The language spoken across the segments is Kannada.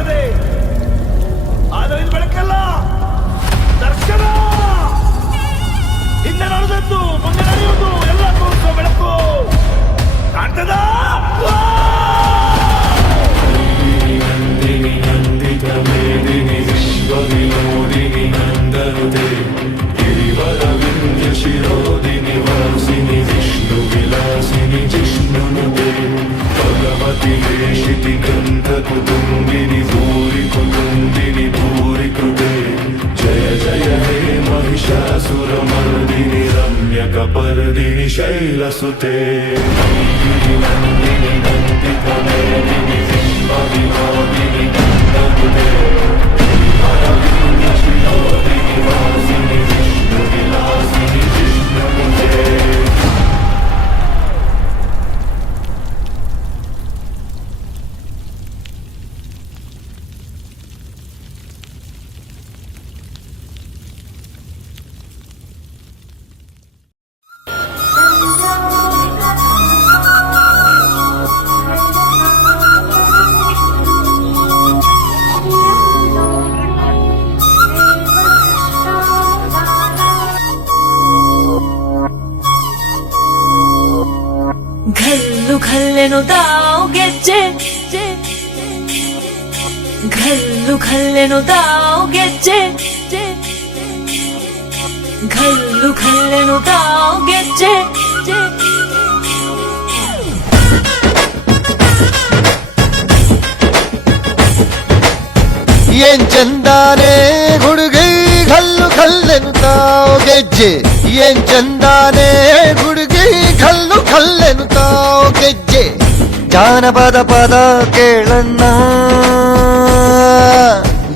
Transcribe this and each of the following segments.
ಕಾಣುತ್ತದೆ. ಆದರೆ ಇದು ಬೆಳಕಲ್ಲ, ದರ್ಶನ. ಹಿಂದೆ ನಡೆದದ್ದು, ಮುಂದೆ ನಡೆಯುವುದು ಎಲ್ಲ ತೋರಿಸುವ ಬೆಳಕು ಕಾಣ್ತದ. ನಂದಿನಿ ನಂದಿತ ಮೇದಿನಿ ವಿಶ್ವ ವಿನೋದಿನಿ ನಂದನುತೆ ಗಿರಿವರ ವಿಂಧ್ಯ ಶಿರೋದಿನಿ ವಾಸಿನಿ ವಿಷ್ಣು ವಿಲಾಸಿನಿ ಜಿಷ್ಣುನುತೆ ಭಗವತಿ ವೇಷಿತಿ ಗಂಧ ಕುಟುಂಬಿನಿ ಭೂರಿ ಕುಟುಂಬಿನಿ ಭೂರಿ ಕೃತೆ ಜಯ ಜಯ ಹೇ ಮಹಿಷಾಸುರ ಮರ್ದಿನಿ ರಮ್ಯಕ ಪರ್ದಿನಿ ಶೈಲಸುತೆ ನಂದಿನಿ ನಂದಿನಿ ನಂದಿತ ಮೇದಿನಿ ವಿಶ್ವ ವಿನೋದಿನಿ ನಂದನುತೆ ಗಿರಿವರ ವಿಂಧ್ಯ ಶಿರೋದಿನಿ ವಾಸಿನಿ ವಿಷ್ಣು ವಿಲಾಸಿನಿ ಜಿಷ್ಣುನುತೆ. ಘಲ್ಲು ಘಲ್ಲೆನುತಾವ್ ಗೆಜ್ಜೆ, ಘಲ್ಲು ಘಲ್ಲೆನುತಾವ್ ಗೆಜ್ಜೆ, ಘಲ್ಲು ಘಲ್ಲೆನುತಾವ್ ಗೆಜ್ಜೆ. ಏನ್ ಚಂದಾನೆ ಹುಡುಗಿ ಘಲ್ಲು ಘಲ್ಲೆನುತಾವ್ ಗೆಜ್ಜೆ, ಏನ್ ಚಂದಾನೆ ಹುಡುಗಿ ಘಲ್ಲು ಘಲ್ಲೆನುತಾವ್ ಗೆಜ್ಜೆ. ಜಾನಪದ ಪದ ಕೇಳಣ್ಣ,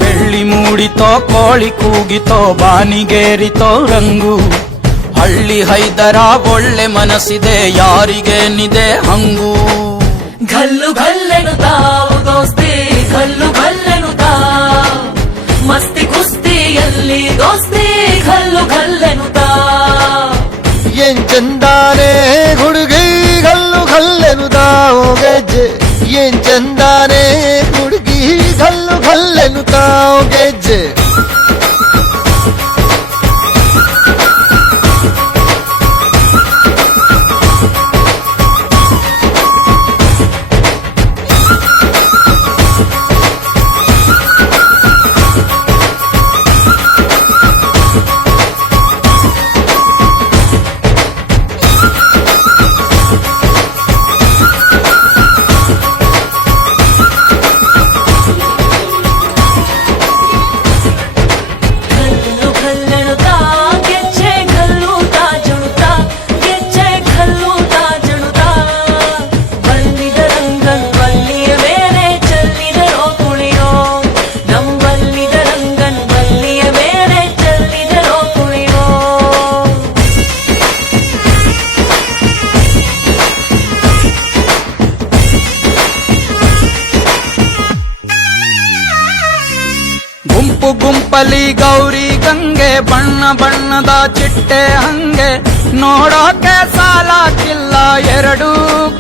ಬೆಳ್ಳಿ ಮೂಡಿತೋ ಕೋಳಿ ಕೂಗಿತೋ ಬಾನಿಗೇರಿತೋ ರಂಗು. ಹಳ್ಳಿ ಹೈದರ ಒಳ್ಳೆ ಮನಸ್ಸಿದೆ ಯಾರಿಗೇನಿದೆ ಹಂಗು. ಘಲ್ಲು ಘಲ್ಲೆನುತಾವ್ ದೋಸ್ತಿ, ಘಲ್ಲು ಘಲ್ಲೆನುತಾವ್ ಮಸ್ತಿ ಕುಸ್ತಿಯಲ್ಲಿ ದೋಸ್ತಿ, ಘಲ್ಲು ಘಲ್ಲೆನುತಾವ್. ಏನ್ ಚಂದಾನೆ ಹುಡುಗಿ ಘಲ್ಲು ಘಲ್ಲೆನುತಾವ್ ಗೆಜ್ಜೆ, ಏನ್ ಚಂದಾನೆ ಹುಡುಗಿ ಘಲ್ಲು ಘಲ್ಲೆನುತಾವ್ ಗೆಜ್ಜೆ. ಘಲ್ಲು ಘಲ್ಲೆನುತಾವ್ ಗೆಜ್ಜೆ, ಘಲ್ಲು ತಾಜುಣುತಾ ಗೆಜ್ಜೆ, ಘಲ್ಲು ತಾಜುಣುತಾ. ಬಲ್ಲಿದ ರಂಗನ್ ಬಲ್ಲಿಯ ಮೇಲೆ ಚೆಲ್ಲಿದರೋ ಕುಣಿಯೋ, ನಂಬಲ್ಲಿದ ರಂಗನ್ ಬಲ್ಲಿಯ ಮೇಲೆ ಚೆಲ್ಲಿದರೋ ಕುಣಿಯೋ. ಗುಂಪು ಗುಂಪಲಿ ಗೌರಿ ಗಂಗೆ ಬಣ್ಣ ಬಣ್ಣದ ಚಿಟ್ಟೆ ಹಂಗೆ ನೋಡೋಕೆ ಸಾಲಾಕಿಲ್ಲ ಎರಡು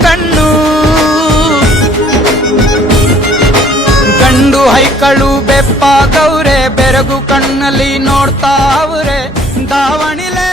ಕಣ್ಣು. ಗಂಡು ಹೈಕಳು ಬೆಪ್ಪಾಗವ್ರೆ ಬೆರಗು ಕಣ್ಣಲ್ಲಿ ನೋಡ್ತಾವ್ರೆ ದಾವಣಿಲೆ